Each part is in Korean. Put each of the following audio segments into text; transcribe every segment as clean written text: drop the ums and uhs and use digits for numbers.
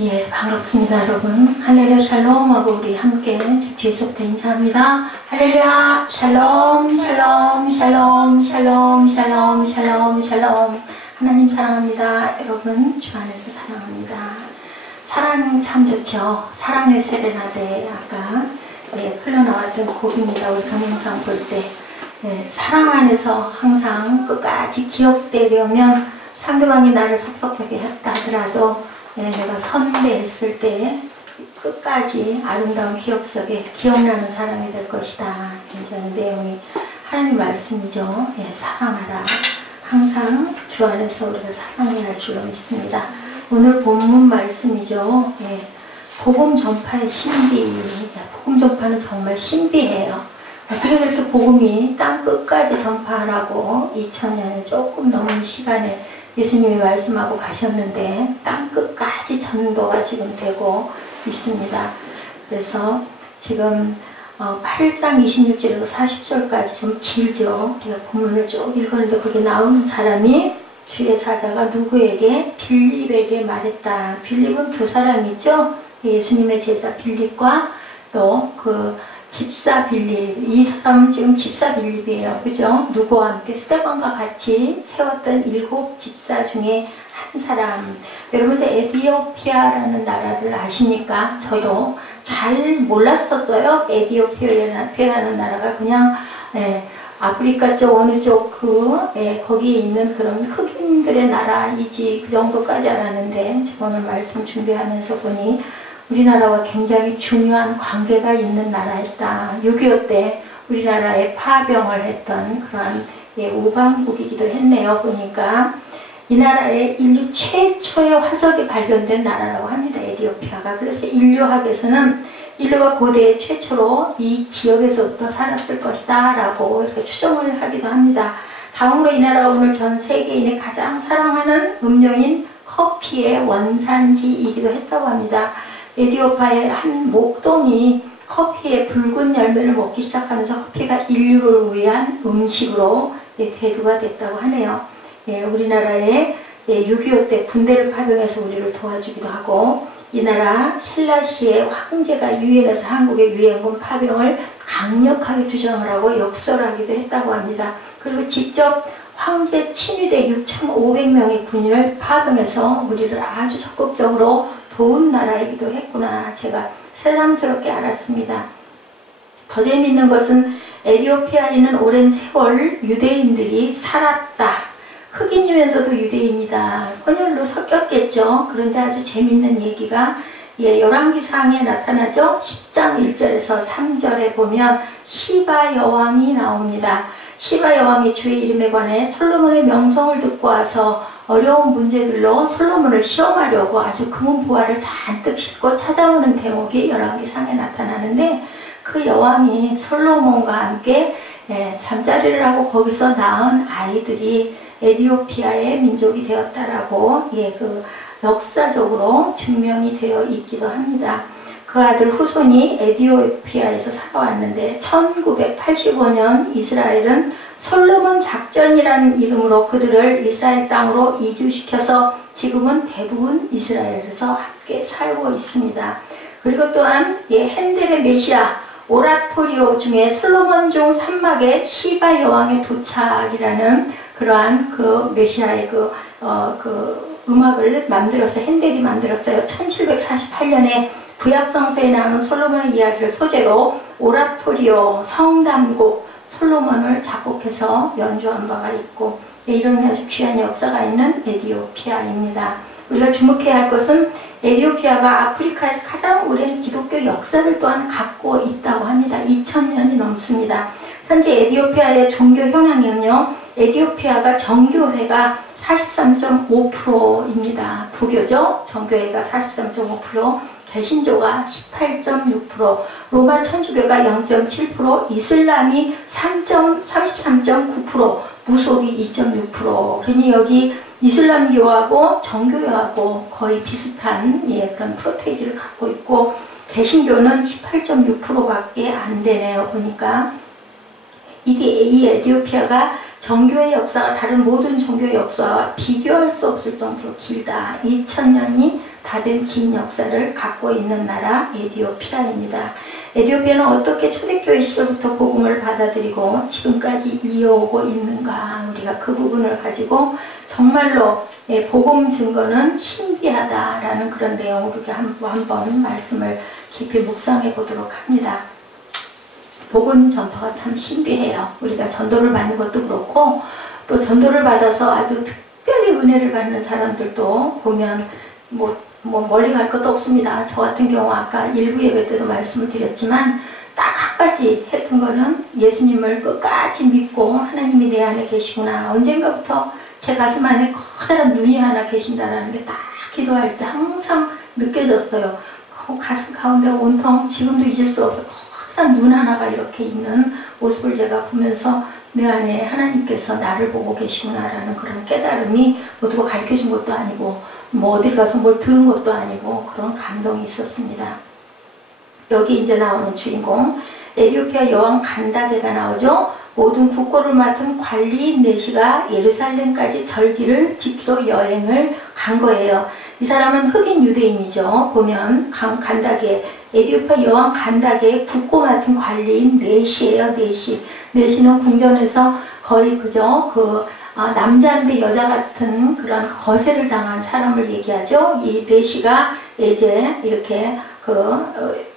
예, 반갑습니다, 여러분. 할렐루야, 샬롬 하고 우리 함께 뒤에서부터 인사합니다. 할렐루야, 샬롬, 샬롬, 샬롬, 샬롬, 샬롬, 샬롬, 샬롬. 하나님 사랑합니다. 여러분, 주 안에서 사랑합니다. 사랑 참 좋죠. 사랑의 세레나데 아까 흘러나왔던 곡입니다. 우리 동영상 볼 때. 사랑 안에서 항상 끝까지 기억되려면 상대방이 나를 섭섭하게 했다 하더라도 내가 선배했을 때 끝까지 아름다운 기억 속에 기억나는 사랑이 될 것이다. 굉장히 내용이 하나님 말씀이죠. 사랑하라. 항상 주 안에서 우리가 사랑해야 할 줄로 믿습니다. 오늘 본문 말씀이죠. 복음 전파의 신비. 복음 전파는 정말 신비해요. 어떻게 그렇게 복음이 땅 끝까지 전파하라고 2000년을 조금 넘은 시간에 예수님이 말씀하고 가셨는데 땅 끝까지 전도가 지금 되고 있습니다. 그래서 지금 8장 26절에서 40절까지 좀 길죠. 우리가 본문을 쭉 읽었는데 거기 나오는 사람이 주의 사자가 누구에게? 빌립에게 말했다. 빌립은 두 사람이죠. 예수님의 제자 빌립과 또 그 집사 빌립. 이 사람은 지금 집사 빌립이에요. 그죠? 누구와 함께 스데반과 같이 세웠던 7 집사 중에 한 사람. 여러분들 에디오피아라는 나라를 아시니까 저도 잘 몰랐었어요. 에디오피아라는 나라가 그냥 아프리카 쪽 어느 쪽 거기에 있는 그런 흑인들의 나라이지 그 정도까지 알았는데 제가 오늘 말씀 준비하면서 보니 우리나라와 굉장히 중요한 관계가 있는 나라였다. 6.25 때 우리나라에 파병을 했던 그런 우방국이기도 했네요. 보니까 이 나라에 인류 최초의 화석이 발견된 나라라고 합니다. 에디오피아가. 그래서 인류학에서는 인류가 고대 최초로 이 지역에서부터 살았을 것이다 라고 이렇게 추정을 하기도 합니다. 다음으로 이 나라가 오늘 전 세계인이 가장 사랑하는 음료인 커피의 원산지이기도 했다고 합니다. 에디오피아의 한 목동이 커피의 붉은 열매를 먹기 시작하면서 커피가 인류를 위한 음식으로 대두가 됐다고 하네요. 우리나라에 6.25 때 군대를 파병해서 우리를 도와주기도 하고 이 나라 셀라시의 황제가 유엔에서 한국의 유엔군 파병을 강력하게 주장을 하고 역설하기도 했다고 합니다. 그리고 직접 황제 친위대 6,500명의 군인을 파병해서 우리를 아주 적극적으로 도운 나라이기도 했구나. 제가 새삼스럽게 알았습니다. 더 재미있는 것은 에디오피아에 있는 오랜 세월 유대인들이 살았다. 흑인이면서도 유대인이다. 혼혈로 섞였겠죠. 그런데 아주 재미있는 얘기가 열왕기상에 나타나죠. 10장 1절에서 3절에 보면 시바 여왕이 나옵니다. 시바 여왕이 주의 이름에 관해 솔로몬의 명성을 듣고 와서 어려운 문제들로 솔로몬을 시험하려고 아주 금은보화를 잔뜩 싣고 찾아오는 대목이 열왕기상에 나타나는데 그 여왕이 솔로몬과 함께 잠자리를 하고 거기서 낳은 아이들이 에디오피아의 민족이 되었다라고 그 역사적으로 증명이 되어 있기도 합니다. 그 아들 후손이 에디오피아에서 살아왔는데 1985년 이스라엘은 솔로몬 작전이라는 이름으로 그들을 이스라엘 땅으로 이주시켜서 지금은 대부분 이스라엘에서 함께 살고 있습니다. 그리고 또한 핸델의 메시아 오라토리오 중에 솔로몬 중 산막에 시바 여왕의 도착이라는 그러한 그 메시아의 그 음악을 만들어서 핸델이 만들었어요. 1748년에 구약성서에 나오는 솔로몬의 이야기를 소재로 오라토리오 성담곡 솔로몬을 작곡해서 연주한 바가 있고 이런 아주 귀한 역사가 있는 에디오피아입니다. 우리가 주목해야 할 것은 에디오피아가 아프리카에서 가장 오랜 기독교 역사를 또한 갖고 있다고 합니다. 2000년이 넘습니다. 현재 에디오피아의 종교 현황은요. 에디오피아가 정교회가 43.5%입니다. 부교죠. 정교회가 43.5%, 개신교가 18.6%, 로마 천주교가 0.7%, 이슬람이 33.9%, 무속이 2.6%. 그러니 여기 이슬람교하고 정교회하고 거의 비슷한 그런 프로테이지를 갖고 있고 개신교는 18.6%밖에 안 되네요. 보니까 이 에디오피아가 정교의 역사가 다른 모든 종교의 역사와 비교할 수 없을 정도로 길다. 2000년이 다된 긴 역사를 갖고 있는 나라 에디오피아입니다. 에디오피아는 어떻게 초대교회 시절부터 복음을 받아들이고 지금까지 이어오고 있는가, 우리가 그 부분을 가지고 정말로 복음 증거는 신비하다라는 그런 내용으로 한번 말씀을 깊이 묵상해 보도록 합니다. 복음 전파가 참 신비해요. 우리가 전도를 받는 것도 그렇고 또 전도를 받아서 아주 특별히 은혜를 받는 사람들도 보면 뭐 멀리 갈 것도 없습니다. 저 같은 경우 아까 일부 예배 때도 말씀을 드렸지만 딱 한 가지 했던 거는 예수님을 끝까지 믿고 하나님이 내 안에 계시구나. 언젠가부터 제 가슴 안에 커다란 눈이 하나 계신다라는 게 딱 기도할 때 항상 느껴졌어요. 가슴 가운데 온통 지금도 잊을 수가 없어 커다란 눈 하나가 이렇게 있는 모습을 제가 보면서 내 안에 하나님께서 나를 보고 계시구나라는 그런 깨달음이 뭐 누가 가르쳐준 것도 아니고 뭐 어딜 가서 뭘 들은 것도 아니고 그런 감동이 있었습니다. 여기 이제 나오는 주인공 에디오피아 여왕 간다게가 나오죠. 모든 국고를 맡은 관리인 네시가 예루살렘까지 절기를 지키러 여행을 간 거예요. 이 사람은 흑인 유대인이죠. 보면 간다게, 에디오피아 여왕 간다게의 국고 맡은 관리인 네시예요. 네시는 궁전에서 거의 그저 남자인데 여자 같은 그런 거세를 당한 사람을 얘기하죠. 이 네시가 이제 이렇게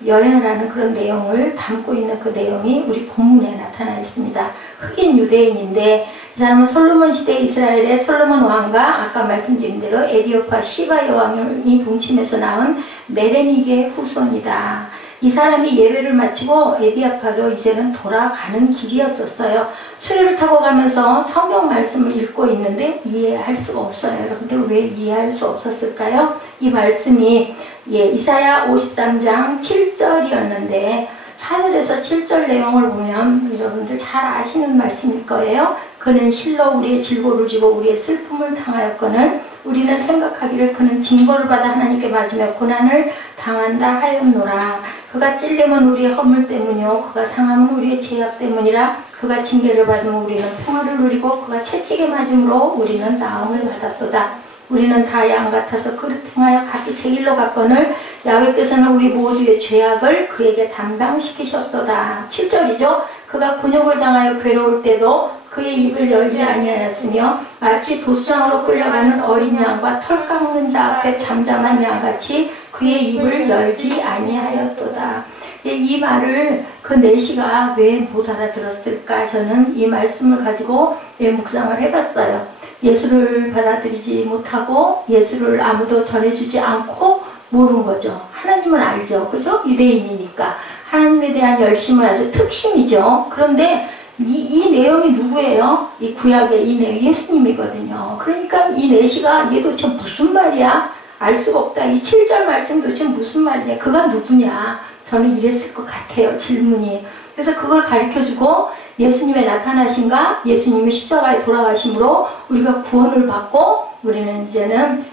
여행을 하는 그런 내용을 담고 있는 그 내용이 우리 본문에 나타나 있습니다. 흑인 유대인인데 이 사람은 솔로몬 시대 이스라엘의 솔로몬 왕과 아까 말씀드린 대로 에디오피아 시바 여왕이 동침해서 낳은 메레닉의 후손이다. 이 사람이 예배를 마치고 에디오피아로 이제는 돌아가는 길이었었어요. 수레를 타고 가면서 성경 말씀을 읽고 있는데 이해할 수가 없어요. 여러분들 왜 이해할 수 없었을까요? 이 말씀이 이사야 53장 7절이었는데 4절에서 7절 내용을 보면 여러분들 잘 아시는 말씀일 거예요. 그는 실로 우리의 질고를 지고 우리의 슬픔을 당하였거늘 우리는 생각하기를 그는 징벌을 받아 하나님께 맞으며 고난을 당한다 하였노라. 그가 찔림은 우리의 허물 때문이요 그가 상함은 우리의 죄악 때문이라. 그가 징계를 받으면 우리는 평화를 누리고 그가 채찍에 맞음으로 우리는 나음을 받았도다. 우리는 다 양 같아서 그릇 행하여 각기 제 길로 갔거늘 야훼께서는 우리 모두의 죄악을 그에게 담당시키셨도다. 7절이죠. 그가 곤욕을 당하여 괴로울 때도 그의 입을 열지 아니하였으며 마치 도수장으로 끌려가는 어린 양과 털 깎는 자 앞에 잠잠한 양같이 그의 입을 열지 아니하였도다. 이 말을 그 네시가 왜 못 알아들었을까? 저는 이 말씀을 가지고 묵상을 해봤어요. 예수를 받아들이지 못하고 예수를 아무도 전해주지 않고 모르는 거죠. 하나님은 알죠. 그죠? 유대인이니까. 하나님에 대한 열심은 아주 특심이죠. 그런데 이 내용이 누구예요? 이 구약의 이 내용 예수님이거든요. 그러니까 이 네시가 얘 도대체 무슨 말이야? 알 수가 없다. 이 7절 말씀 도대체 무슨 말이냐? 그가 누구냐? 저는 이랬을 것 같아요. 질문이. 그래서 그걸 가르쳐주고 예수님의 나타나신가? 예수님이 십자가에 돌아가심으로 우리가 구원을 받고 우리는 이제는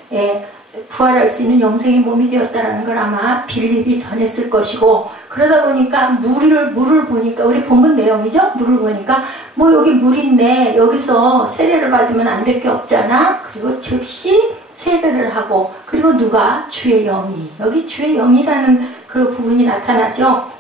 부활할 수 있는 영생의 몸이 되었다는 걸 아마 빌립이 전했을 것이고 그러다 보니까 물을 보니까 우리 본문 내용이죠? 물을 보니까 뭐 여기 물 있네. 여기서 세례를 받으면 안 될 게 없잖아. 그리고 즉시 세례를 하고 그리고 누가? 주의 영이. 여기 주의 영이라는 그 부분이 나타나죠.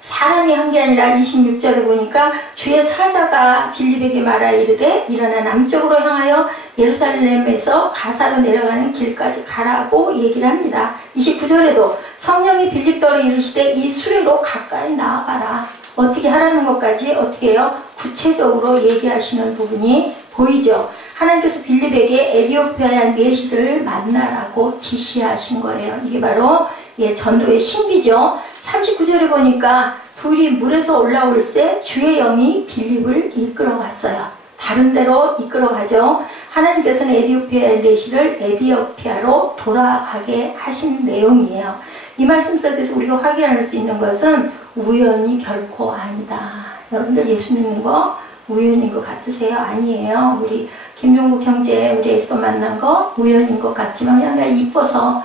사람이 한 게 아니라 26절에 보니까 주의 사자가 빌립에게 말하 이르되 일어나 남쪽으로 향하여 예루살렘에서 가사로 내려가는 길까지 가라고 얘기를 합니다. 29절에도 성령이 빌립더러 이르시되 이 수레로 가까이 나아가라. 어떻게 하라는 것까지 어떻게 해요? 구체적으로 얘기하시는 부분이 보이죠. 하나님께서 빌립에게 에디오피아의 네시를 만나라고 지시하신 거예요. 이게 바로 전도의 신비죠. 39절에 보니까 둘이 물에서 올라올새 주의 영이 빌립을 이끌어갔어요. 다른 데로 이끌어가죠. 하나님께서는 에디오피아의 네시를 에디오피아로 돌아가게 하신 내용이에요. 이 말씀 속에서 우리가 확인할 수 있는 것은 우연이 결코 아니다. 여러분들 예수 믿는 거 우연인 것 같으세요? 아니에요. 우리 김종국 형제 우리 애써 만난 거 우연인 것 같지만 그냥 내가 이뻐서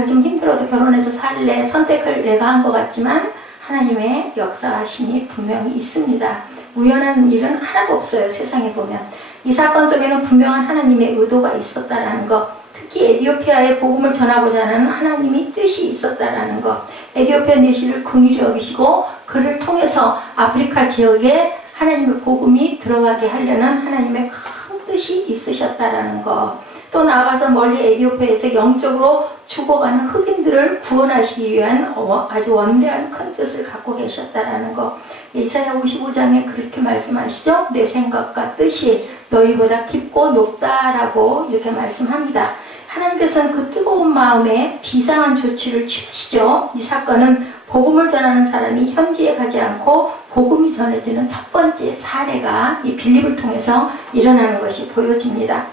요즘 힘들어도 결혼해서 살래 선택을 내가 한 것 같지만 하나님의 역사하심이 분명히 있습니다. 우연한 일은 하나도 없어요. 세상에 보면 이 사건 속에는 분명한 하나님의 의도가 있었다라는 것. 특히 에디오피아에 복음을 전하고자 하는 하나님이 뜻이 있었다라는 것. 에디오피아 내시를 긍휼히 여기시고 그를 통해서 아프리카 지역에 하나님의 복음이 들어가게 하려는 하나님의 큰 뜻이 있으셨다라는 것. 또 나아가서 멀리 에디오피아에서 영적으로 죽어가는 흑인들을 구원하시기 위한 아주 원대한 큰 뜻을 갖고 계셨다라는 것. 이사야 55장에 그렇게 말씀하시죠. 내 생각과 뜻이 너희보다 깊고 높다라고 이렇게 말씀합니다. 하나님께서는 그 뜨거운 마음에 비상한 조치를 취하시죠. 이 사건은 복음을 전하는 사람이 현지에 가지 않고 복음이 전해지는 첫 번째 사례가 이 빌립을 통해서 일어나는 것이 보여집니다.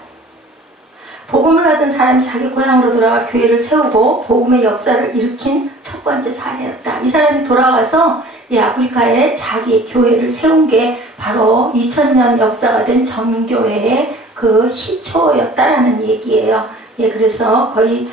복음을 받은 사람이 자기 고향으로 돌아가 교회를 세우고 복음의 역사를 일으킨 첫 번째 사례였다. 이 사람이 돌아가서 이 아프리카에 자기 교회를 세운 게 바로 2000년 역사가 된 정교회의 그 시초였다라는 얘기예요. 예, 그래서 거의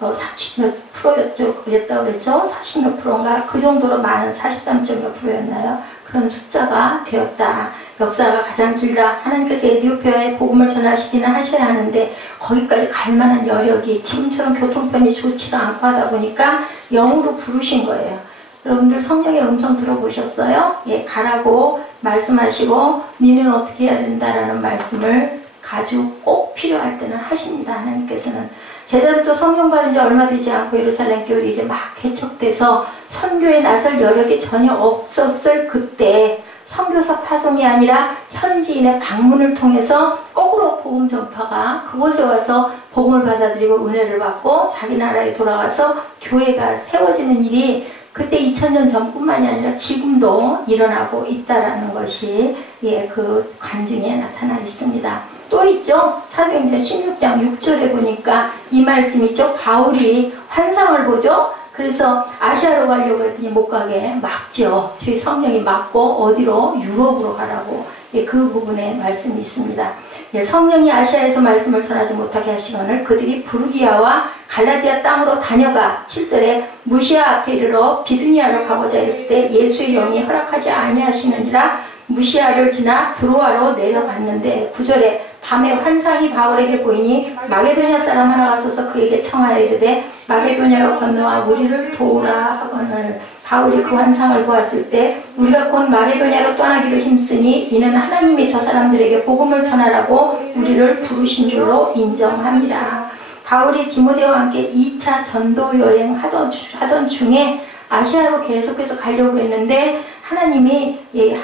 30몇 %였다고 그랬죠? 40몇 %인가? 그 정도로 많은 43.몇 %였나요? 그런 숫자가 되었다. 역사가 가장 길다. 하나님께서 에디오피아에 복음을 전하시기는 하셔야 하는데 거기까지 갈 만한 여력이 지금처럼 교통편이 좋지가 않고 하다 보니까 영으로 부르신 거예요. 여러분들 성령의 음성 들어보셨어요? 예, 가라고 말씀하시고 니는 어떻게 해야 된다라는 말씀을 아주 꼭 필요할 때는 하십니다. 하나님께서는. 제자들도 성령 받은 지 얼마 되지 않고 예루살렘 교회가 이제 막 개척돼서 선교에 나설 여력이 전혀 없었을 그때 선교사 파송이 아니라 현지인의 방문을 통해서 거꾸로 복음 전파가 그곳에 와서 복음을 받아들이고 은혜를 받고 자기 나라에 돌아가서 교회가 세워지는 일이 그때 2000년 전뿐만이 아니라 지금도 일어나고 있다라는 것이 예, 그 관증에 나타나 있습니다. 또 있죠. 사도행전 16장 6절에 보니까 이 말씀이 있죠. 바울이 환상을 보죠. 그래서 아시아로 가려고 했더니 못 가게 막죠. 주의 성령이 막고 어디로? 유럽으로 가라고. 예, 그 부분에 말씀이 있습니다. 예, 성령이 아시아에서 말씀을 전하지 못하게 하시거늘 그들이 부르기아와 갈라디아 땅으로 다녀가 7절에 무시아 앞에 이르러 비두니아로 가고자 했을 때 예수의 영이 허락하지 아니하시는지라 무시아를 지나 드로아로 내려갔는데 9절에 밤에 환상이 바울에게 보이니 마게도냐 사람 하나가 서서 그에게 청하여 이르되 마게도냐로 건너와 우리를 도우라 하거늘 바울이 그 환상을 보았을 때 우리가 곧 마게도냐로 떠나기를 힘쓰니 이는 하나님이 저 사람들에게 복음을 전하라고 우리를 부르신 줄로 인정합니다. 바울이 디모데와 함께 2차 전도 여행 하던 중에 아시아로 계속해서 가려고 했는데 하나님이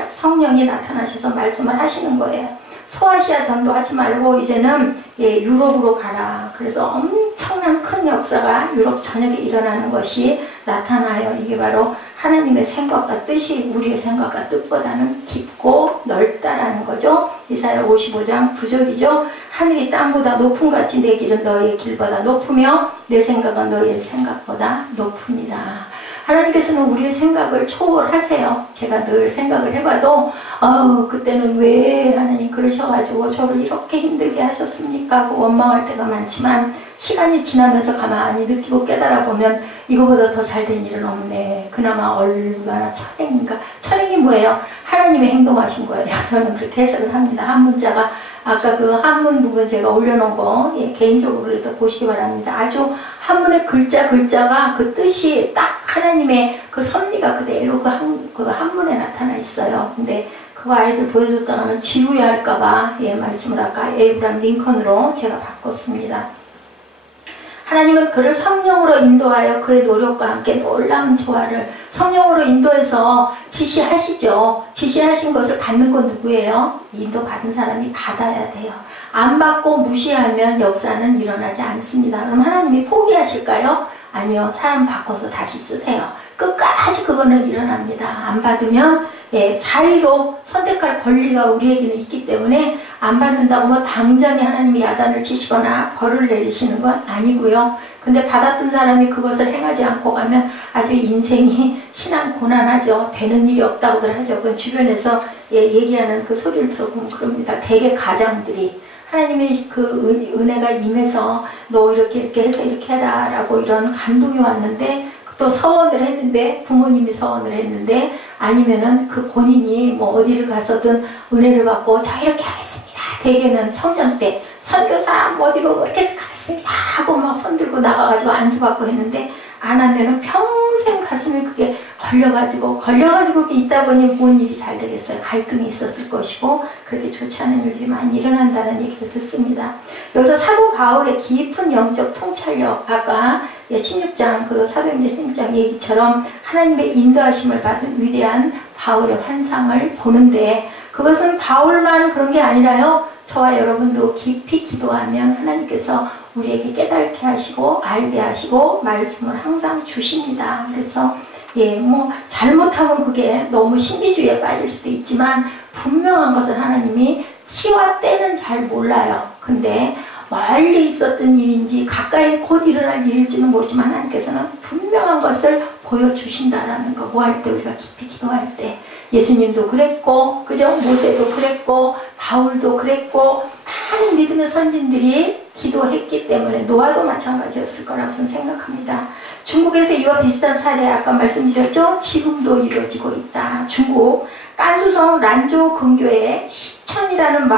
성령이 나타나셔서 말씀을 하시는 거예요. 소아시아 전도하지 말고 이제는 유럽으로 가라. 그래서 엄청난 큰 역사가 유럽 전역에 일어나는 것이 나타나요. 이게 바로 하나님의 생각과 뜻이 우리의 생각과 뜻보다는 깊고 넓다라는 거죠. 이사야 55장 9절이죠. 하늘이 땅보다 높은 같이 내 길은 너희의 길보다 높으며 내 생각은 너희의 생각보다 높으니라. 하나님께서는 우리의 생각을 초월하세요. 제가 늘 생각을 해봐도 그때는 왜 하나님 그러셔가지고 저를 이렇게 힘들게 하셨습니까 하고 원망할 때가 많지만 시간이 지나면서 가만히 느끼고 깨달아 보면 이거보다 더 잘된 일은 없네. 그나마 얼마나 철행인가. 철행이 뭐예요? 하나님의 행동하신 거예요. 저는 그렇게 해석을 합니다. 한 문자가 아까 그 한문 부분 제가 올려놓은 거 개인적으로 또 보시기 바랍니다. 아주 한문의 글자가 그 뜻이 딱 하나님의 그 섭리가 그대로 그 한문에 나타나 있어요. 근데 그거 아이들 보여줬다가는 지우야 할까봐 말씀을 아까 에이브람 링컨으로 제가 바꿨습니다. 하나님은 그를 성령으로 인도하여 그의 노력과 함께 놀라운 조화를 성령으로 인도해서 지시하시죠. 지시하신 것을 받는 건 누구예요? 인도받은 사람이 받아야 돼요. 안 받고 무시하면 역사는 일어나지 않습니다. 그럼 하나님이 포기하실까요? 아니요. 사람 바꿔서 다시 쓰세요. 끝까지 그거는 일어납니다. 안 받으면 자의로 선택할 권리가 우리에게는 있기 때문에 안 받는다고 뭐 당장에 하나님이 야단을 치시거나 벌을 내리시는 건 아니고요. 근데 받았던 사람이 그것을 행하지 않고 가면 아주 인생이 신앙 고난하죠. 되는 일이 없다고들 하죠. 그건 주변에서 얘기하는 그 소리를 들어보면 그럽니다. 대개 가장들이 하나님의 그 은혜가 임해서 너 이렇게 해서 이렇게 해라 라고 이런 감동이 왔는데 또 서원을 했는데 부모님이 서원을 했는데 아니면은 그 본인이 뭐 어디를 가서든 은혜를 받고 저 이렇게 하겠습니다 대개는 청년 때 선교사 어디로 이렇게 가겠습니다 하고 막 손들고 나가가지고 안수받고 했는데 안 하면은 평생 가슴에 그게 걸려가지고 그게 있다 보니 뭔 일이 잘 되겠어요. 갈등이 있었을 것이고 그렇게 좋지 않은 일들이 많이 일어난다는 얘기를 듣습니다. 여기서 사도 바울의 깊은 영적 통찰력, 아까 16장 그 사도행전 16장 얘기처럼 하나님의 인도하심을 받은 위대한 바울의 환상을 보는데, 그것은 바울만 그런 게 아니라요, 저와 여러분도 깊이 기도하면 하나님께서 우리에게 깨닫게 하시고 알게 하시고 말씀을 항상 주십니다. 그래서 뭐 잘못하면 그게 너무 신비주의에 빠질 수도 있지만 분명한 것은 하나님이 시와 때는 잘 몰라요. 근데 멀리 있었던 일인지 가까이 곧 일어날 일일지는 모르지만 하나님께서는 분명한 것을 보여주신다라는 거. 뭐 할 때 우리가 깊이 기도할 때 예수님도 그랬고, 그죠? 모세도 그랬고, 바울도 그랬고, 많은 믿음의 선진들이 기도했기 때문에 노아도 마찬가지였을 거라고 저는 생각합니다. 중국에서 이와 비슷한 사례 아까 말씀드렸죠? 지금도 이루어지고 있다. 중국 깐수성 란조 근교에 시천이라는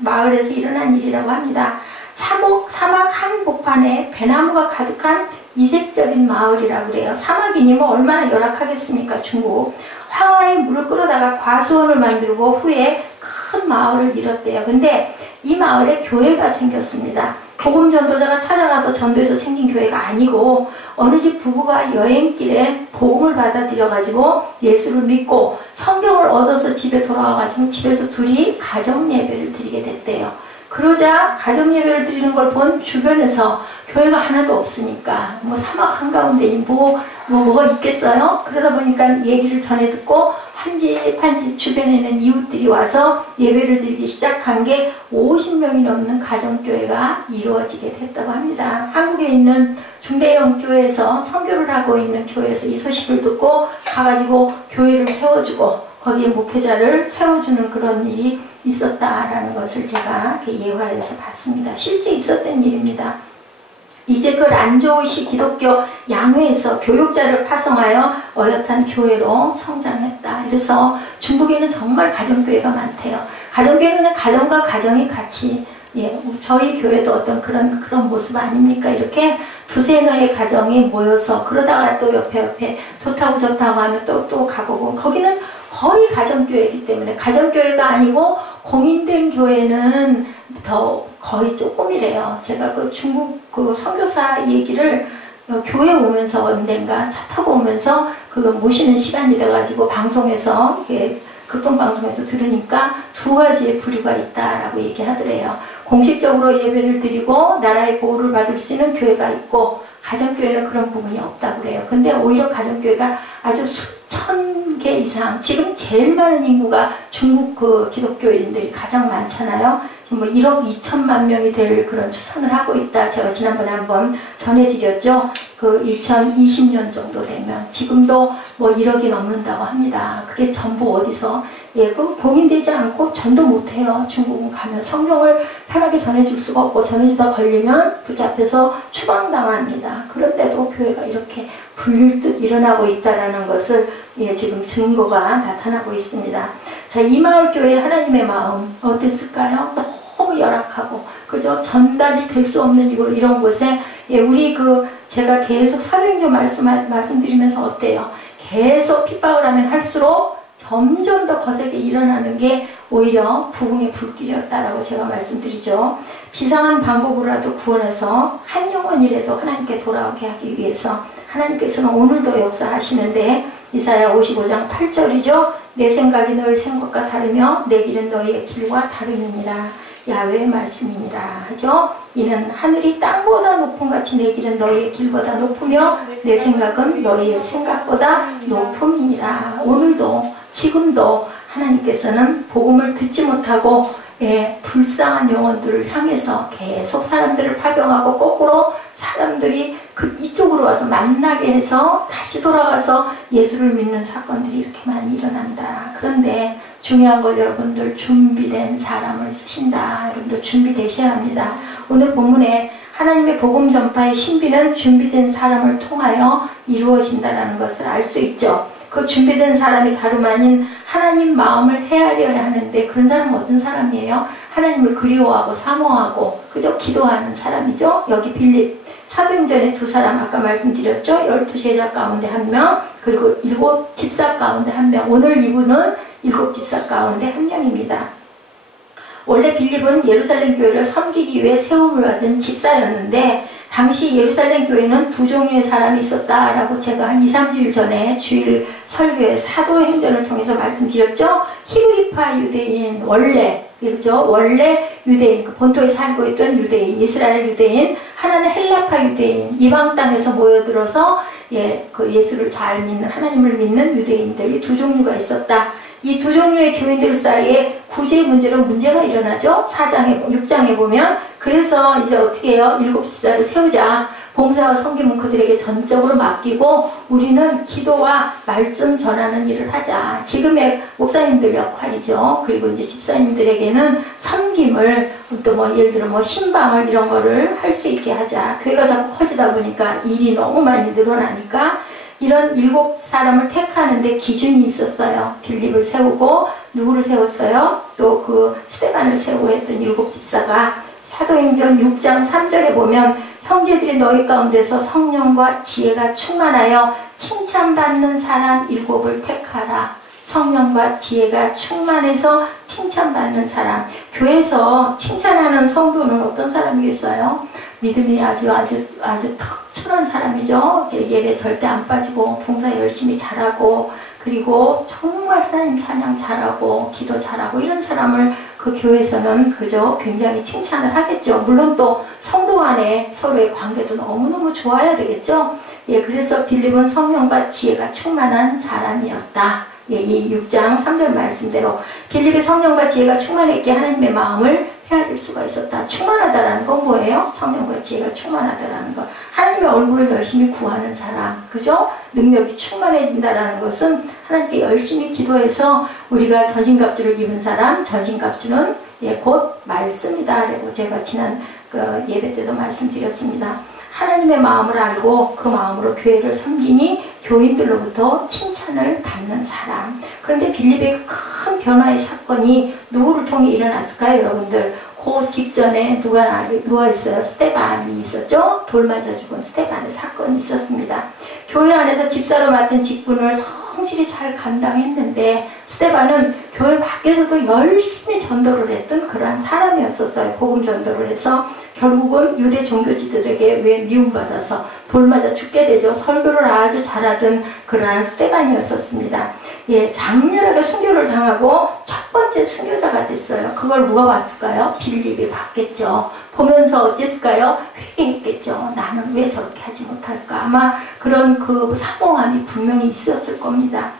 마을에서 일어난 일이라고 합니다. 사막 한복판에 배나무가 가득한 이색적인 마을이라고 그래요. 사막이니 뭐 얼마나 열악하겠습니까? 중국. 황하에 물을 끌어다가 과수원을 만들고 후에 큰 마을을 이뤘대요. 근데 이 마을에 교회가 생겼습니다. 복음 전도자가 찾아가서 전도해서 생긴 교회가 아니고 어느 집 부부가 여행길에 복음을 받아들여가지고 예수를 믿고 성경을 얻어서 집에 돌아와가지고 집에서 둘이 가정 예배를 드리게 됐대요. 그러자 가정 예배를 드리는 걸 본 주변에서 교회가 하나도 없으니까 뭐 사막 한가운데 뭐가 있겠어요? 그러다 보니까 얘기를 전해 듣고 한 집 주변에 있는 이웃들이 와서 예배를 드리기 시작한 게 50명이 넘는 가정교회가 이루어지게 됐다고 합니다. 한국에 있는 중대형 교회에서 선교를 하고 있는 교회에서 이 소식을 듣고 가가지고 교회를 세워주고 거기에 목회자를 세워주는 그런 일이 있었다라는 것을 제가 예화에서 봤습니다. 실제 있었던 일입니다. 이제 그 란조시 기독교 양회에서 교육자를 파송하여 어엿한 교회로 성장했다. 그래서 중국에는 정말 가정교회가 많대요. 가정교회는 가정과 가정이 같이, 저희 교회도 어떤 그런 모습 아닙니까? 이렇게 두세너의 가정이 모여서 그러다가 또 옆에 좋다고 하면 또 가보고, 거기는 거의 가정교회이기 때문에, 가정교회가 아니고 공인된 교회는 더 거의 조금이래요. 제가 그 중국 그 선교사 얘기를 교회 오면서 언젠가 차 타고 오면서 그 모시는 시간이 돼가지고 방송에서 극동방송에서 들으니까 두 가지의 부류가 있다라고 얘기하더래요. 공식적으로 예배를 드리고 나라의 보호를 받을 수 있는 교회가 있고 가정교회는 그런 부분이 없다고 그래요. 근데 오히려 가정교회가 아주 수천 개 이상, 지금 제일 많은 인구가 중국 그 기독교인들이 가장 많잖아요. 뭐 1억 2천만 명이 될 그런 추산을 하고 있다. 제가 지난번에 한번 전해드렸죠. 그 2020년 정도 되면 지금도 뭐 1억이 넘는다고 합니다. 그게 전부 어디서 그 공인되지 않고 전도 못해요. 중국은 가면 성경을 편하게 전해줄 수가 없고 전해주다 걸리면 붙잡혀서 추방당합니다. 그런데도 교회가 이렇게 불릴 듯 일어나고 있다는 것을 지금 증거가 나타나고 있습니다. 자, 이 마을교회 하나님의 마음 어땠을까요? 너무 열악하고, 그죠? 전달이 될 수 없는 이런 곳에, 우리 제가 계속 사도행전 말씀드리면서 어때요? 계속 핍박을 하면 할수록 점점 더 거세게 일어나는 게 오히려 부흥의 불길이었다라고 제가 말씀드리죠. 비상한 방법으로라도 구원해서 한 영혼이라도 하나님께 돌아오게 하기 위해서 하나님께서는 오늘도 역사하시는데, 이사야 55장 8절이죠. 내 생각이 너의 생각과 다르며 내 길은 너희의 길과 다르느니라. 야훼의 말씀이니라 하죠. 이는 하늘이 땅보다 높음 같이 내 길은 너희의 길보다 높으며 내 생각은 너희의 생각보다 높음이니라. 오늘도 지금도 하나님께서는 복음을 듣지 못하고 불쌍한 영혼들을 향해서 계속 사람들을 파병하고 거꾸로 사람들이 이쪽으로 와서 만나게 해서 다시 돌아가서 예수를 믿는 사건들이 이렇게 많이 일어난다. 그런데 중요한 건 여러분들 준비된 사람을 쓰신다. 여러분들 준비되셔야 합니다. 오늘 본문에 하나님의 복음 전파의 신비는 준비된 사람을 통하여 이루어진다는 것을 알 수 있죠. 그 준비된 사람이 다름 아닌 하나님 마음을 헤아려야 하는데, 그런 사람은 어떤 사람이에요? 하나님을 그리워하고 사모하고 그저 기도하는 사람이죠. 여기 빌립 사도행전에 두 사람 아까 말씀드렸죠. 12제자 가운데 한 명, 그리고 7 집사 가운데 한 명. 오늘 이분은 7 집사 가운데 한 명입니다. 원래 빌립은 예루살렘 교회를 섬기기 위해 세움을 받은 집사였는데 당시 예루살렘 교회는 두 종류의 사람이 있었다라고 제가 한 2, 3주일 전에 주일 설교에 사도행전을 통해서 말씀드렸죠. 히브리파 유대인 원래 그렇죠? 원래 유대인, 그 본토에 살고 있던 유대인, 이스라엘 유대인, 하나는 헬라파 유대인, 이방 땅에서 모여들어서 그 예수를 잘 믿는, 하나님을 믿는 유대인들이 두 종류가 있었다. 이 두 종류의 교인들 사이에 구제의 문제로 문제가 일어나죠. 6장에 보면. 그래서 이제 어떻게 해요? 7 지자를 세우자. 봉사와 섬김은 그들에게 전적으로 맡기고 우리는 기도와 말씀 전하는 일을 하자. 지금의 목사님들 역할이죠. 그리고 이제 집사님들에게는 섬김을 또 뭐 예를 들어 뭐 신방을 이런 거를 할 수 있게 하자. 교회가 자꾸 커지다 보니까 일이 너무 많이 늘어나니까 이런 7 사람을 택하는데 기준이 있었어요. 빌립을 세우고 누구를 세웠어요? 또 그 스데반을 세우고 했던 7 집사가 사도행전 6장 3절에 보면 형제들이 너희 가운데서 성령과 지혜가 충만하여 칭찬받는 사람 7을 택하라. 성령과 지혜가 충만해서 칭찬받는 사람. 교회에서 칭찬하는 성도는 어떤 사람이겠어요? 믿음이 아주 특출한 사람이죠. 예배 절대 안 빠지고 봉사 열심히 잘하고 그리고 정말 하나님 찬양 잘하고 기도 잘하고 이런 사람을 그 교회에서는 그저 굉장히 칭찬을 하겠죠. 물론 또 성도 간에 서로의 관계도 너무너무 좋아야 되겠죠. 그래서 빌립은 성령과 지혜가 충만한 사람이었다. 이 6장 3절 말씀대로 빌립의 성령과 지혜가 충만했기에 하나님의 마음을 헤아릴 수가 있었다. 충만하다라는 건 뭐예요? 성령과 지혜가 충만하다라는 것. 하나님의 얼굴을 열심히 구하는 사람. 그죠? 능력이 충만해진다라는 것은 하나님께 열심히 기도해서 우리가 전신갑주를 입은 사람, 전신갑주는 곧 말씀이다. 라고 제가 지난 그 예배 때도 말씀드렸습니다. 하나님의 마음을 알고 그 마음으로 교회를 섬기니 교인들로부터 칭찬을 받는 사람. 그런데 빌립의 큰 변화의 사건이 누구를 통해 일어났을까요, 여러분들? 그 직전에 누가 있어요? 스데반이 있었죠? 돌 맞아 죽은 스데반의 사건이 있었습니다. 교회 안에서 집사로 맡은 직분을 성실히 잘 감당했는데 스데반은 교회 밖에서도 열심히 전도를 했던 그러한 사람이었었어요. 복음 전도를 해서 결국은 유대 종교지들에게 왜 미움받아서 돌 맞아 죽게 되죠. 설교를 아주 잘하던 그러한 스데반이었었습니다. 장렬하게 순교를 당하고 첫 번째 순교자가 됐어요. 그걸 누가 봤을까요? 빌립이 봤겠죠. 보면서 어땠을까요? 회개했겠죠. 나는 왜 저렇게 하지 못할까? 아마 그런 그 사모함이 분명히 있었을 겁니다.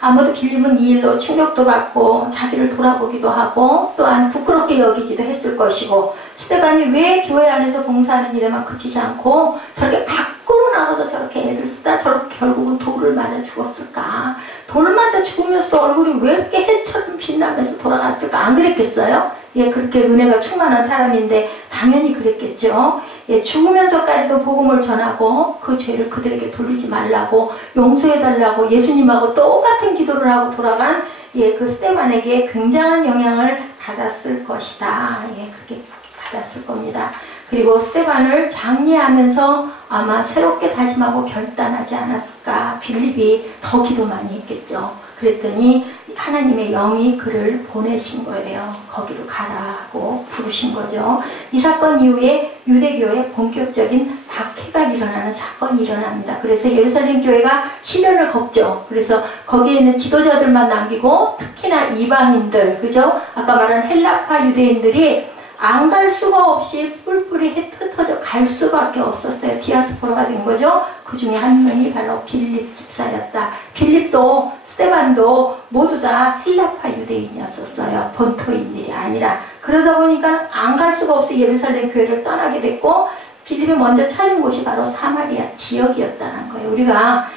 아무도 빌립은 이 일로 충격도 받고 자기를 돌아보기도 하고 또한 부끄럽게 여기기도 했을 것이고 스데반이 왜 교회 안에서 봉사하는 일에만 그치지 않고 저렇게 밖으로 나가서 저렇게 애를 쓰다 저렇게 결국은 돌을 맞아 죽었을까? 돌을 맞아 죽으면서도 얼굴이 왜 이렇게 해처럼 빛나면서 돌아갔을까? 안 그랬겠어요? 그렇게 은혜가 충만한 사람인데 당연히 그랬겠죠. 죽으면서까지도 복음을 전하고 그 죄를 그들에게 돌리지 말라고 용서해달라고 예수님하고 똑같은 기도를 하고 돌아간 그 스데반에게 굉장한 영향을 받았을 것이다. 그렇게 받았을 겁니다. 그리고 스데반을 장례하면서 아마 새롭게 다짐하고 결단하지 않았을까. 빌립이 더 기도 많이 했겠죠. 그랬더니 하나님의 영이 그를 보내신 거예요. 거기로 가라고 부르신 거죠. 이 사건 이후에 유대교회 본격적인 박해가 일어나는 사건이 일어납니다. 그래서 예루살렘 교회가 시련을 겪죠. 그래서 거기에 있는 지도자들만 남기고 특히나 이방인들, 그죠? 아까 말한 헬라파 유대인들이 안 갈 수가 없이 뿔뿔이 흩어져 갈 수밖에 없었어요. 디아스포라가 된 거죠. 그 중에 한 명이 바로 빌립 집사였다. 빌립도 스데반도 모두 다 헬라파 유대인이었었어요. 본토인들이 아니라. 그러다 보니까 안 갈 수가 없어 예루살렘 교회를 떠나게 됐고 빌립이 먼저 찾은 곳이 바로 사마리아 지역이었다는 거예요. 우리가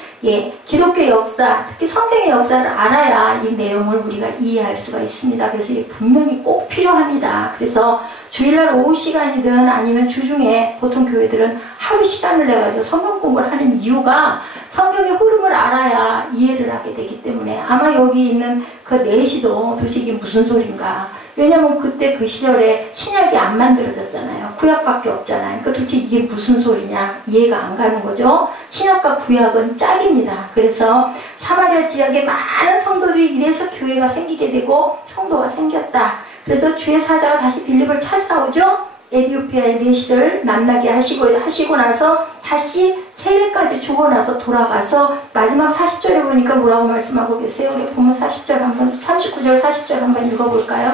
기독교 역사, 특히 성경의 역사를 알아야 이 내용을 우리가 이해할 수가 있습니다. 그래서 이게 분명히 꼭 필요합니다. 그래서 주일날 오후 시간이든 아니면 주중에 보통 교회들은 하루 시간을 내가지고 성경 공부를 하는 이유가 성경의 흐름을 알아야 이해를 하게 되기 때문에 아마 여기 있는 그 내시도 도대체 이게 무슨 소린가 왜냐면 그때 그 시절에 신약이 안 만들어졌잖아요. 구약밖에 없잖아요. 그러니까 도대체 이게 무슨 소리냐 이해가 안 가는 거죠. 신약과 구약은 짝입니다. 그래서 사마리아 지역에 많은 성도들이 이래서 교회가 생기게 되고 성도가 생겼다. 그래서 주의 사자가 다시 빌립을 찾아오죠. 에디오피아의 내시를 만나게 하시고 나서 다시 세례까지 주고 나서 돌아가서 마지막 40절에 보니까 뭐라고 말씀하고 계세요? 우리 보면 40절 한번 39절 40절 한번 읽어볼까요?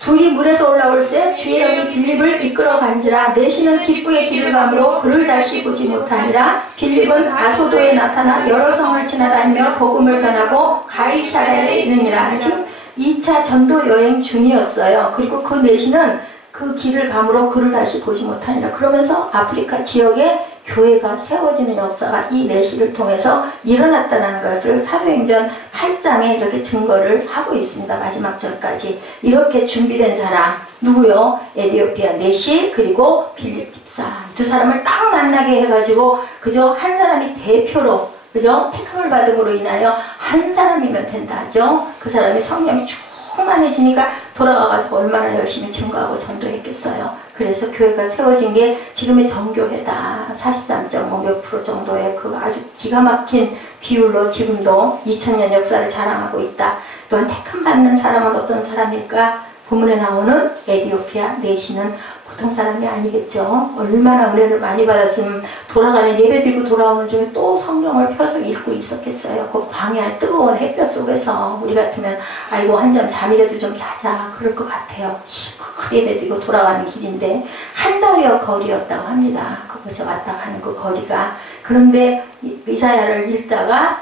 둘이 물에서 올라올새 주의 영이 빌립을 이끌어 간지라 내시는 기쁘게 길을 가므로 그를 다시 보지 못하니라. 빌립은 아소도에 나타나 여러 성을 지나다니며 복음을 전하고 가이사랴에 이르니라. 지금 2차 전도 여행 중이었어요. 그리고 그 내시는 그 길을 감으로 그를 다시 보지 못하니라. 그러면서 아프리카 지역에 교회가 세워지는 역사가 이 내시를 통해서 일어났다는 것을 사도행전 8장에 이렇게 증거를 하고 있습니다. 마지막 절까지. 이렇게 준비된 사람 누구요? 에디오피아 내시 그리고 빌립 집사. 두 사람을 딱 만나게 해가지고 그저 한 사람이 대표로 그죠? 택함을 받음으로 인하여 한 사람이면 된다죠. 그 사람이 성령이 충만해지니까 돌아가가지고 얼마나 열심히 증거하고 전도했겠어요. 그래서 교회가 세워진 게 지금의 정교회다. 43.5% 정도의 그 아주 기가 막힌 비율로 지금도 2000년 역사를 자랑하고 있다. 또한 택함 받는 사람은 어떤 사람일까? 본문에 나오는 에디오피아 내시는 보통 사람이 아니겠죠. 얼마나 은혜를 많이 받았으면 돌아가는 예배 드리고 돌아오는 중에 또 성경을 펴서 읽고 있었겠어요. 그 광야의 뜨거운 햇볕 속에서 우리 같으면 아이고 한 잠 잠이라도 좀 자자 그럴 것 같아요. 실컷 예배 드리고 돌아가는 길인데 한 달여 거리였다고 합니다. 그곳에 왔다 가는 그 거리가. 그런데 이사야를 읽다가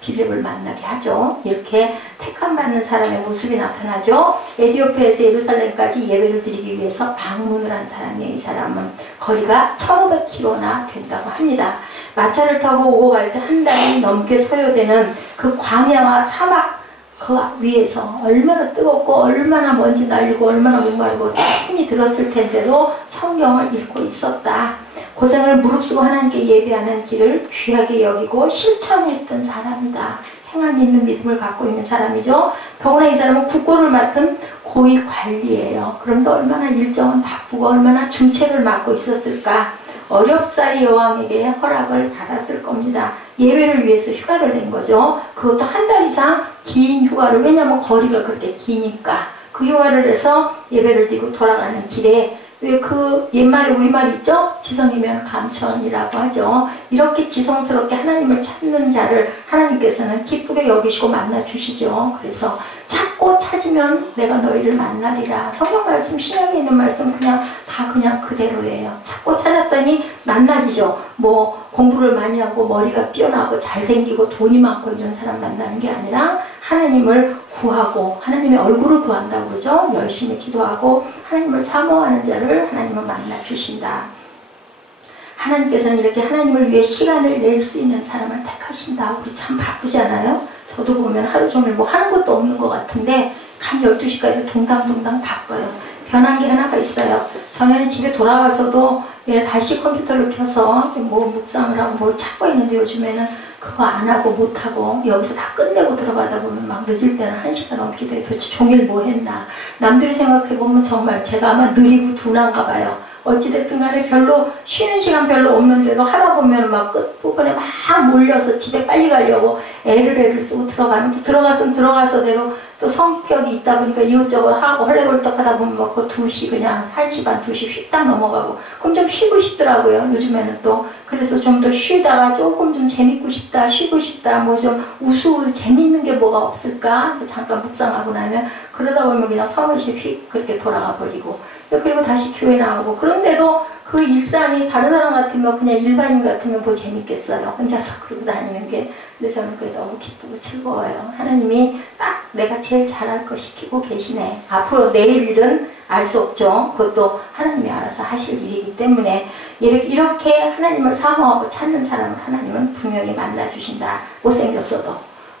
빌립을 만나게 하죠. 이렇게 택함 받는 사람의 모습이 나타나죠. 에디오피아에서 예루살렘까지 예배를 드리기 위해서 방문을 한 사람이에요. 이 사람은 거리가 1500km나 된다고 합니다. 마차를 타고 오고 갈 때 한 달이 넘게 소요되는 그 광야와 사막 그 위에서 얼마나 뜨겁고 얼마나 먼지 날리고 얼마나 목마르고 힘이 들었을 텐데도 성경을 읽고 있었다. 고생을 무릅쓰고 하나님께 예배하는 길을 귀하게 여기고 실천했던 사람이다. 행함 있는 믿음을 갖고 있는 사람이죠. 더구나 이 사람은 국고를 맡은 고위 관리예요. 그런데 얼마나 일정은 바쁘고 얼마나 중책을 맡고 있었을까. 어렵사리 여왕에게 허락을 받았을 겁니다. 예배를 위해서 휴가를 낸 거죠. 그것도 한 달 이상 긴 휴가를. 왜냐하면 거리가 그렇게 기니까. 그 휴가를 내서 예배를 드리고 돌아가는 길에 왜 그 옛말에 우리말 있죠? 지성이면 감천이라고 하죠. 이렇게 지성스럽게 하나님을 찾는 자를 하나님께서는 기쁘게 여기시고 만나주시죠. 그래서 찾고 찾으면 내가 너희를 만나리라. 성경 말씀, 신약에 있는 말씀 그냥 다 그냥 그대로예요. 찾고 찾았더니 만나지죠. 뭐 공부를 많이 하고 머리가 뛰어나고 잘생기고 돈이 많고 이런 사람 만나는 게 아니라 하나님을 구하고 하나님의 얼굴을 구한다고 그러죠. 열심히 기도하고 하나님을 사모하는 자를 하나님은 만나주신다. 하나님께서는 이렇게 하나님을 위해 시간을 낼 수 있는 사람을 택하신다. 우리 참 바쁘잖아요. 저도 보면 하루 종일 뭐 하는 것도 없는 것 같은데 한 12시까지 동당동당 바빠요. 변한 게 하나가 있어요. 전에는 집에 돌아가서도 다시 컴퓨터를 켜서 뭐 묵상을 하고 뭘 찾고 있는데 요즘에는 그거 안 하고 못 하고 여기서 다 끝내고 들어가다 보면 막 늦을 때는 1시간 넘기도 해. 도대체 종일 뭐 했나. 남들이 생각해보면 정말 제가 아마 느리고 둔한가 봐요. 어찌됐든 간에 별로 쉬는 시간 별로 없는데도 하다 보면 막 끝부분에 막 몰려서 집에 빨리 가려고 애를 쓰고 들어가면 또 들어가서는 들어가서대로 또 성격이 있다 보니까 이것저것 하고 헐레벌떡 하다 보면 막 그 2시 그냥 1시 반 2시 휙딱 넘어가고 그럼 좀 쉬고 싶더라고요. 요즘에는 또 그래서 좀 더 쉬다가 조금 좀 재밌고 싶다 쉬고 싶다 뭐 좀 재밌는 게 뭐가 없을까 잠깐 묵상하고 나면 그러다 보면 그냥 서너시 휙 그렇게 돌아가 버리고 그리고 다시 교회 나오고. 그런데도 그 일상이 다른 사람 같으면 그냥 일반인 같으면 뭐 재밌겠어요. 혼자서 그러고 다니는 게. 근데 저는 그게 너무 기쁘고 즐거워요. 하나님이 딱 내가 제일 잘할 거 시키고 계시네. 앞으로 내일 일은 알 수 없죠. 그것도 하나님이 알아서 하실 일이기 때문에 이렇게 하나님을 사모하고 찾는 사람을 하나님은 분명히 만나주신다. 못생겼어도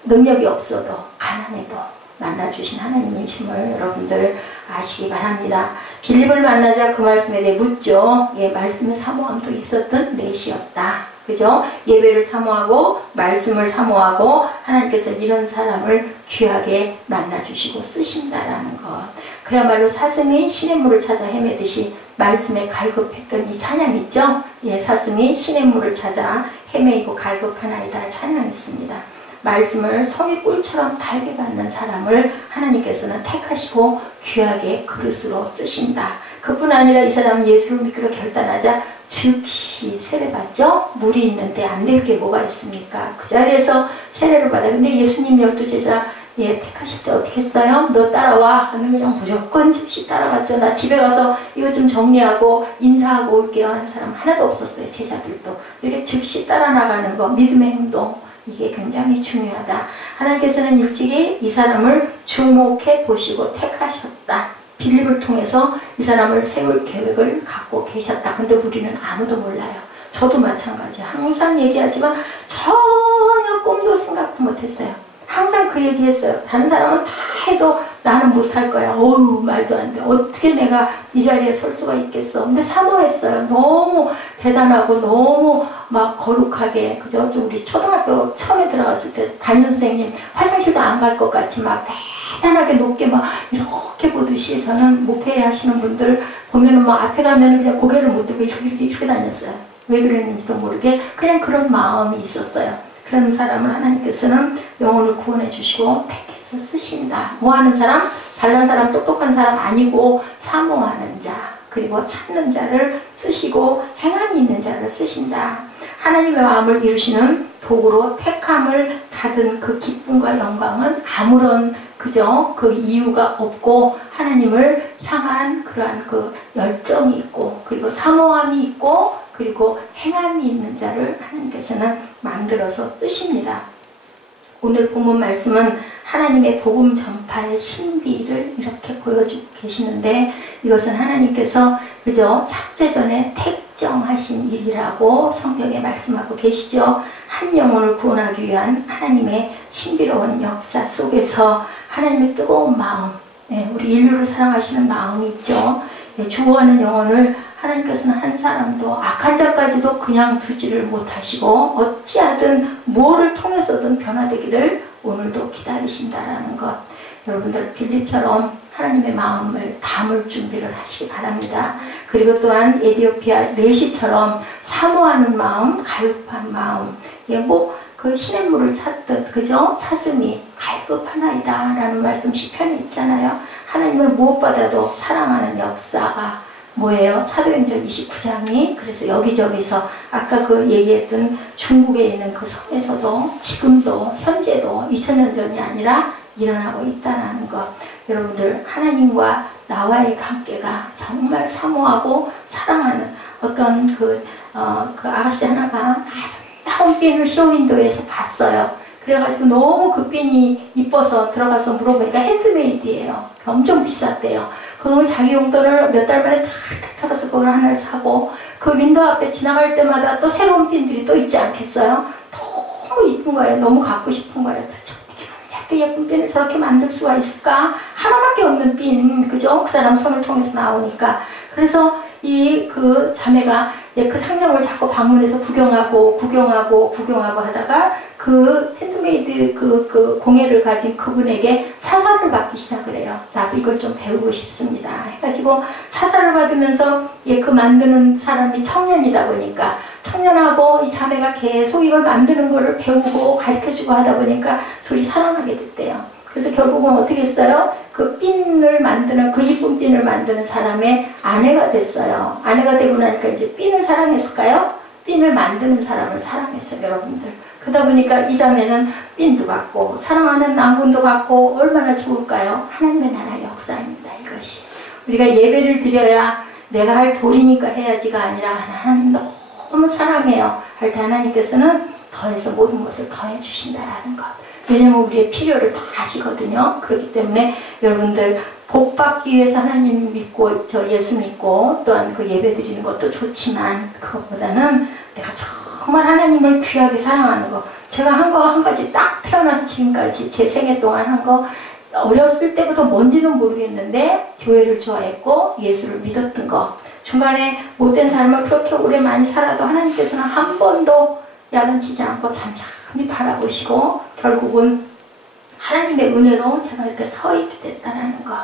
능력이 없어도 가난해도 만나주신 하나님이심을 여러분들 아시기 바랍니다. 빌립을 만나자 그 말씀에 대해 묻죠. 예, 말씀의 사모함도 있었던 내시였다. 그죠? 예배를 사모하고 말씀을 사모하고 하나님께서 이런 사람을 귀하게 만나주시고 쓰신다라는 것. 그야말로 사슴이 시냇물을 찾아 헤매듯이 말씀에 갈급했던 이 찬양 있죠? 예, 사슴이 시냇물을 찾아 헤매이고 갈급하나이다 찬양 있습니다. 말씀을 송이 꿀처럼 달게 받는 사람을 하나님께서는 택하시고 귀하게 그릇으로 쓰신다. 그뿐 아니라 이 사람은 예수를 믿기로 결단하자 즉시 세례받죠? 물이 있는데 안 될 게 뭐가 있습니까? 그 자리에서 세례를 받아. 근데 예수님 12제자 택하실 때 어떻게 했어요? 너 따라와 하면 그냥 무조건 즉시 따라갔죠. 나 집에 가서 이거 좀 정리하고 인사하고 올게요 하는 사람 하나도 없었어요. 제자들도. 이렇게 즉시 따라 나가는 거, 믿음의 행동, 이게 굉장히 중요하다. 하나님께서는 일찍이 이 사람을 주목해 보시고 택하셨다. 빌립을 통해서 이 사람을 세울 계획을 갖고 계셨다. 근데 우리는 아무도 몰라요. 저도 마찬가지예요. 항상 얘기하지만 전혀 꿈도 생각도 못했어요. 항상 그 얘기했어요. 다른 사람은 다 해도 나는 못할 거야. 어우, 말도 안 돼. 어떻게 내가 이 자리에 설 수가 있겠어. 근데 사모했어요. 너무 대단하고 너무 막 거룩하게. 그죠? 우리 초등학교 처음에 들어갔을 때 담임선생님 화장실도 안 갈 것 같이 막 대단하게 높게 막 이렇게 보듯이 저는 목회 하시는 분들 보면은 막 앞에 가면은 그냥 고개를 못 들고 이렇게 다녔어요. 왜 그랬는지도 모르게 그냥 그런 마음이 있었어요. 그런 사람을 하나님께서는 영혼을 구원해 주시고 택해서 쓰신다. 뭐 하는 사람? 잘난 사람, 똑똑한 사람 아니고 사모하는 자, 그리고 찾는 자를 쓰시고 행함이 있는 자를 쓰신다. 하나님의 마음을 이루시는 도구로 택함을 받은 그 기쁨과 영광은 아무런 그죠? 그 이유가 없고 하나님을 향한 그러한 그 열정이 있고 그리고 사모함이 있고 그리고 행함이 있는 자를 하나님께서는 만들어서 쓰십니다. 오늘 본문 말씀은 하나님의 복음 전파의 신비를 이렇게 보여주고 계시는데 이것은 하나님께서 그죠? 창세전에 택정하신 일이라고 성경에 말씀하고 계시죠. 한 영혼을 구원하기 위한 하나님의 신비로운 역사 속에서 하나님의 뜨거운 마음, 우리 인류를 사랑하시는 마음이 있죠. 죽어가는 영혼을 하나님께서는 한 사람도 악한 자까지도 그냥 두지를 못하시고 어찌하든 뭐를 통해서든 변화되기를 오늘도 기다리신다라는 것. 여러분들 빌립처럼 하나님의 마음을 담을 준비를 하시기 바랍니다. 그리고 또한 에디오피아 내시처럼 사모하는 마음, 갈급한 마음, 그 시냇물을 찾듯 그죠? 사슴이 갈급하나이다 라는 말씀 시편에 있잖아요. 하나님을 무엇보다도 사랑하는 역사가 뭐예요? 사도행전 29장이 그래서 여기저기서 아까 그 얘기했던 중국에 있는 그 섬에서도 지금도 현재도 2000년 전이 아니라 일어나고 있다는 것. 여러분들 하나님과 나와의 관계가 정말 사모하고 사랑하는 어떤 그 아가씨 하나가 아름다운 핀을 쇼윈도에서 봤어요. 그래가지고 너무 그 핀이 이뻐서 들어가서 물어보니까 핸드메이드예요. 엄청 비쌌대요. 그러면 자기 용돈을 몇 달 만에 탁 털어서 그걸 하나를 사고 그 윈도우 앞에 지나갈 때마다 또 새로운 핀들이 또 있지 않겠어요? 너무 이쁜 거예요. 너무 갖고 싶은 거예요. 어떻게 저렇게 예쁜 핀을 저렇게 만들 수가 있을까? 하나밖에 없는 핀, 그죠? 그 사람 손을 통해서 나오니까. 그래서 그 자매가 그 상점을 자꾸 방문해서 구경하고 하다가 그 핸드메이드 그 공예를 가진 그분에게 사사를 받기 시작을 해요. 나도 이걸 좀 배우고 싶습니다. 해가지고 사사를 받으면서 그 만드는 사람이 청년이다 보니까 청년하고 이 자매가 계속 이걸 만드는 거를 배우고 가르쳐주고 하다 보니까 둘이 사랑하게 됐대요. 그래서 결국은 어떻게 했어요? 그 핀을 만드는, 그 이쁜 핀을 만드는 사람의 아내가 됐어요. 아내가 되고 나니까 이제 핀을 사랑했을까요? 핀을 만드는 사람을 사랑했어요, 여러분들. 그러다 보니까 이 자매는 핀도 갖고, 사랑하는 남군도 갖고, 얼마나 좋을까요? 하나님의 나라의 역사입니다, 이것이. 우리가 예배를 드려야 내가 할 도리니까 해야지가 아니라, 하나님 너무 사랑해요. 할 때 하나님께서는 더해서 모든 것을 더해 주신다라는 것. 왜냐면 우리의 필요를 다 아시거든요. 그렇기 때문에 여러분들 복 받기 위해서 하나님 믿고 예수 믿고 또한 그 예배 드리는 것도 좋지만 그것보다는 내가 정말 하나님을 귀하게 사랑하는 거. 제가 한 거 한 가지 딱 태어나서 지금까지 제 생애 동안 한 거 어렸을 때부터 뭔지는 모르겠는데 교회를 좋아했고 예수를 믿었던 거. 중간에 못된 삶을 그렇게 오래 많이 살아도 하나님께서는 한 번도 야단치지 않고 잠잠히 바라보시고 결국은 하나님의 은혜로 제가 이렇게 서 있게 됐다는 거.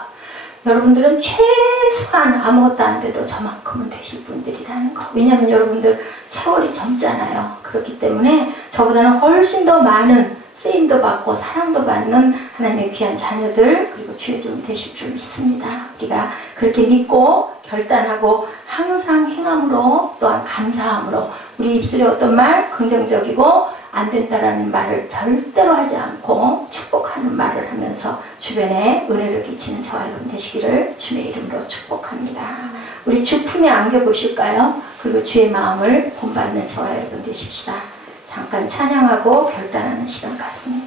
여러분들은 최소한 아무것도 안 돼도 저만큼은 되실 분들이라는 거. 왜냐하면 여러분들 세월이 젊잖아요. 그렇기 때문에 저보다는 훨씬 더 많은 쓰임도 받고 사랑도 받는 하나님의 귀한 자녀들 그리고 주의 종이 되실 줄 믿습니다. 우리가 그렇게 믿고 결단하고 항상 행함으로 또한 감사함으로 우리 입술에 어떤 말 긍정적이고 안 된다라는 말을 절대로 하지 않고 축복하는 말을 하면서 주변에 은혜를 끼치는 저와 여러분 되시기를 주의 이름으로 축복합니다. 우리 주 품에 안겨보실까요? 그리고 주의 마음을 본받는 저와 여러분 되십시다. 잠깐 찬양하고 결단하는 시간 같습니다.